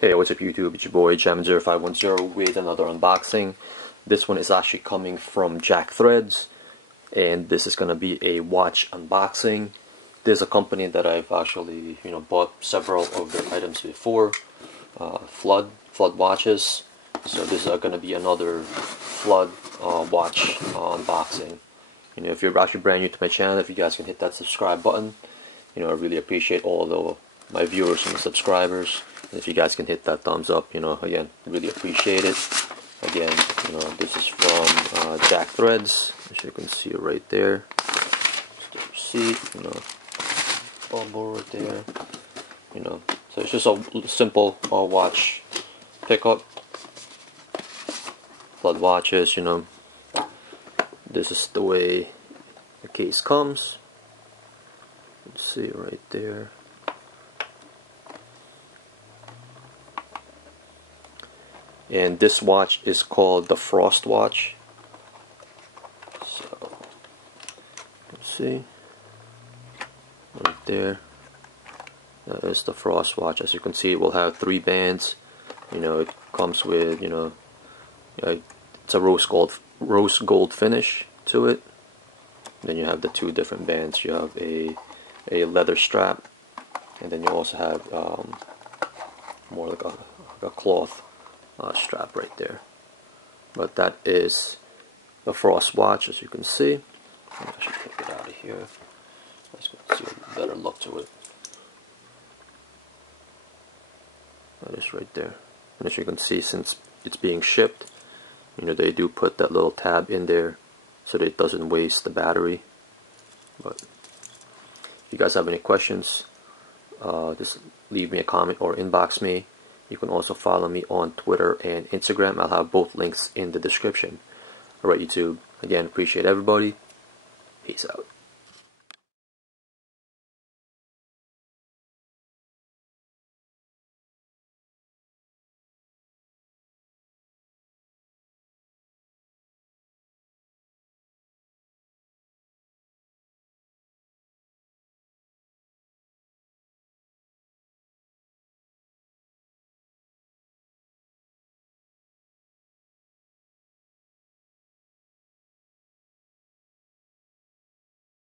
Hey, what's up YouTube? It's your boy Jam0510 with another unboxing. This one is actually coming from Jack Threads, and this is gonna be a watch unboxing. There's a company that I've actually bought several of their items before, Flood watches. So this is gonna be another Flood watch unboxing. If you're actually brand new to my channel, if you guys can hit that subscribe button, I really appreciate all my viewers and subscribers. And if you guys can hit that thumbs up, again, really appreciate it. Again, this is from Jack Threads, as you can see right there. Just the receipt, bubble right there. So it's just a simple watch pickup. Flood watches, this is the way the case comes. Let's see right there. And this watch is called the Frost watch. So let's see right there. That is the Frost watch. As you can see, it will have 3 bands. It comes with it's a rose gold finish to it. Then you have the 2 different bands. You have a leather strap, and then you also have more like a cloth strap right there. But that is the Frost watch, as you can see. I should take it out of here. Let's see a better look to it. That is right there. And as you can see, since it's being shipped, they do put that little tab in there so that it doesn't waste the battery. But if you guys have any questions, just leave me a comment or inbox me. You can also follow me on Twitter and Instagram. I'll have both links in the description. Alright YouTube, again, appreciate everybody. Peace out.